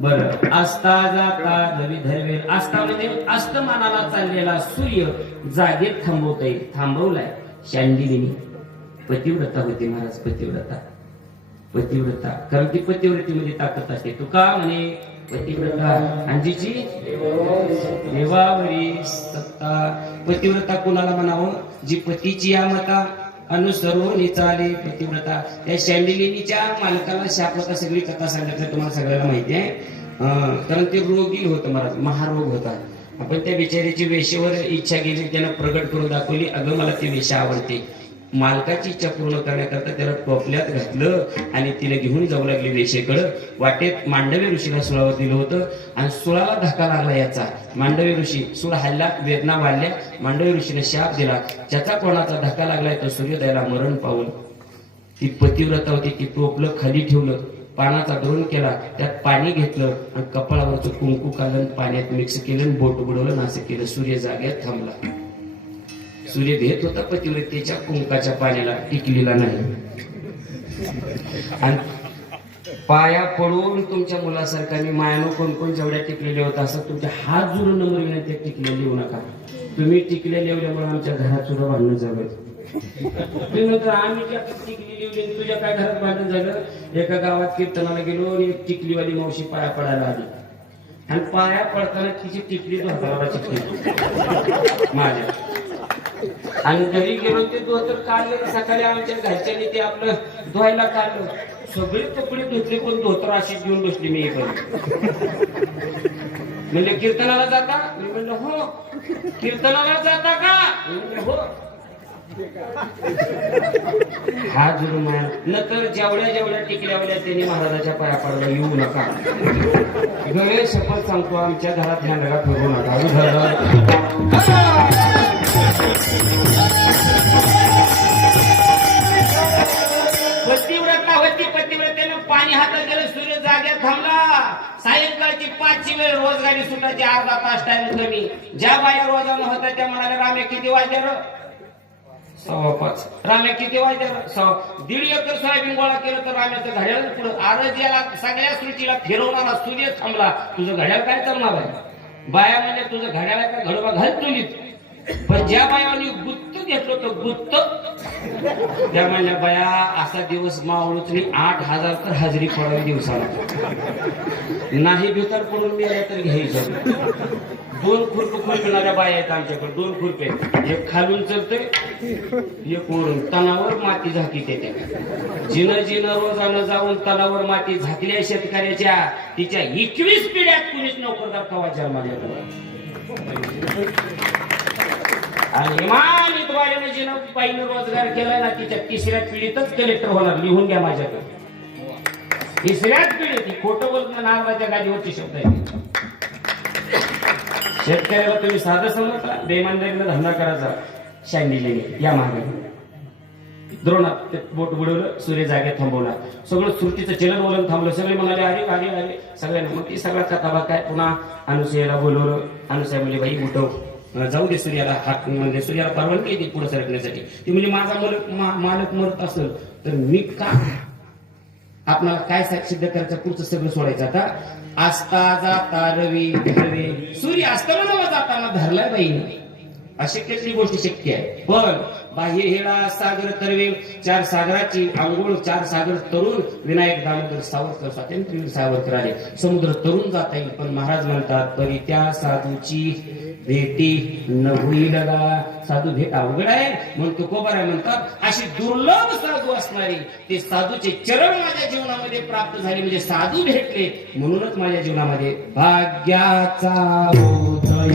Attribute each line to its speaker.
Speaker 1: बर. आस्ता जाता रवी धरवेल. आस्ता म्हणजे अस्तमानाला चाललेला सूर्य जागेत थांबवतोय. थांबवलाय. शांडिलीने पतिव्रता होती महाराज पतिव्रता. पतिव्रता. कारण ती पतिव्रतीमध्ये ताकद असते. तू का म्हणे पतिव्रता. आणजीची देवावरी सत्ता. पतिव्रता कोणाला म्हणावं? जी पतीची या मता अनुसरून चाले पतिव्रता या शँडिलिनीच्या मालकाला शापवता सगळी कथा सांगितलं तुम्हाला सगळ्याला माहिती आहे. कारण ते रोगी होतं महाराज महारोग होता. आपण त्या बिचारीची वेशेवर इच्छा गेली त्यानं प्रगट करून दाखवली अगं मला ती वेशा आवडते. मालकाची इच्छा पूर्ण करण्याकरता त्याला टोपल्यात घातलं आणि तिला घेऊन जाऊ लागली वेशेकडं. वाटेत मांडवी ऋषीला सुळावर दिलं होतं आणि सुळाला धक्का लागला याचा. मांडवी ऋषी सुळ हल्ला वेदना वाढल्या. मांडवी ऋषीने शाप दिला. ज्याचा कोणाचा धक्का लागलाय तो सूर्योदयाला मरण पावलं ती पतिव्रता होती ती टोपलं खाली ठेवलं पानाचा द्रोण केला त्यात पाणी घेतलं आणि कपाळावरचं कुंकू कालन पाण्यात मिक्स केलं आणि बोट बुडवलं नासे केलं. सूर्य जाग्यात थांबला. सूर्य घेत होता पतिव्रतेच्या कुंकाच्या पाण्याला टिकलेला नाही. आणि पाया पडून तुमच्या मुलासारखा मी मायानो कोण कोण जेवढ्या टिकलेले होता असं तुमच्या हात जुळून नंबर ते टिकलेले येऊ नका. तुम्ही टिकलेले एवढ्यामुळे आमच्या घरात सुद्धा भांडणं जावं तुम्ही आम्ही ज्या टिकली लिवली तुझ्या काय घरात भांडण झालं? एका गावात कीर्तनाला गेलो आणि एक टिकलीवाली मावशी पाया पडायला आली आणि पाया पडताना तिची टिकली चिकली माझ्या. आणि घरी गेलो ते धोतर काढलं सकाळी आमच्या घरच्यांनी ते आपलं धुवायला काढलं. सगळी कपडे धुतली पण धोतर अशी घेऊन बसली मी म्हणजे कीर्तनाला जाता? मी म्हणलं हो. कीर्तनाला जाता का? म्हणलं हो. हा जुडू न नंतर जेवढ्या जेवढ्या टिकल्यावल्या त्यांनी महाराजाच्या पाया पडला. येऊ नका. गणेश शपथ सांगतो आमच्या घरात ध्यान फिरू नका. पतिव्रता होती पतिव्रतेनं पाणी हातात गेलं सूर्य जाग्यात थांबला. सायंकाळची पाचची वेळ रोजगारी सुटायची अर्धा तास टाइम कमी. ज्या बाया रोजानं होत्या त्या म्हणाल्या रामे किती वाजले र? सव्वा पाच. राम्या किती वाजले र? सव्वा दीड एकर सोयाबीन गोळा केलं तर राम्याचं घड्याळ पुढं आरज याला सगळ्या सृष्टीला फिरवणारा सूर्य थांबला. तुझं घड्याळ काय चालणार आहे? बाया म्हणजे तुझं घड्याळ काय घडवा घाल तुलीत पण ज्या बायाने गुत्त घेतलं तर गुत्त त्या म्हणल्या बाया असा दिवस मावळूच नाही आठ हजार तर हजेरी पडावी दिवसाला. नाही भीतर पडून मी तर घ्यायचं. दोन खुर्प खुरपिणाऱ्या बाया आहेत आमच्याकडे दोन खुरपे एक खालून चलते एक वरून. तणावर माती झाकी त्या. जिनं जिनं रोजानं जाऊन तणावर माती झाकल्या शेतकऱ्याच्या तिच्या एकवीस पिढ्यात कुणीच नोकरदार कवा जन्माला येतो आणि इमानितवाल्यानं जिनं बाईनं रोजगार केलाय ना तिच्या तिसऱ्या पिढीतच कलेक्टर होणार लिहून घ्या माझ्याकडे. तिसऱ्याच पिढी ती खोटं बोलत नारदाच्या गादीवरची शब्द आहे शेतकऱ्याला तुम्ही साधं समजता बेमानदारीला धंदा करायचा शांडिलेने या मागे. द्रोणात ते बोट बुडवलं सूर्य जागेत थांबवला. सगळं सुरतीचं चलन वलन थांबलं सगळे म्हणाले अरे अरे अरे. सगळ्यांना मग ती सगळा कथा काय पुन्हा अनुसयाला बोलवलं. अनुसया म्हणजे बाई उठव. जाऊ दे सूर्याला हात म्हणजे सूर्याला परवानगी ती पुढे सरकण्यासाठी. ती म्हणजे माझा मालक मालक मरत असेल तर मी का आपणाला काय सिद्ध करायचं? पुढचं सगळं सोडायचं. आता आस्ता जाता रवी धरवे. सूर्य अस्तमनावर जाताना धरलाय बाईने. अशक्यतली गोष्ट शक्य आहे. पण बाह्य हेळा सागर तरवे चार सागराची आंघोळ चार सागर तरुण विनायक दामोदर सावरकर स्वातंत्र्यवीर सावरकर आले समुद्र तरुण जाता येईल पण महाराज म्हणतात परी त्या साधूची भेटी न होईल गा साधू भेट अवघड आहे. म्हणून तुकोबाराय म्हणतात अशी दुर्लभ साधू असणारी ते साधूचे चरण माझ्या जीवनामध्ये प्राप्त झाले म्हणजे साधू भेटले. म्हणूनच माझ्या जीवनामध्ये भाग्याचा उदय.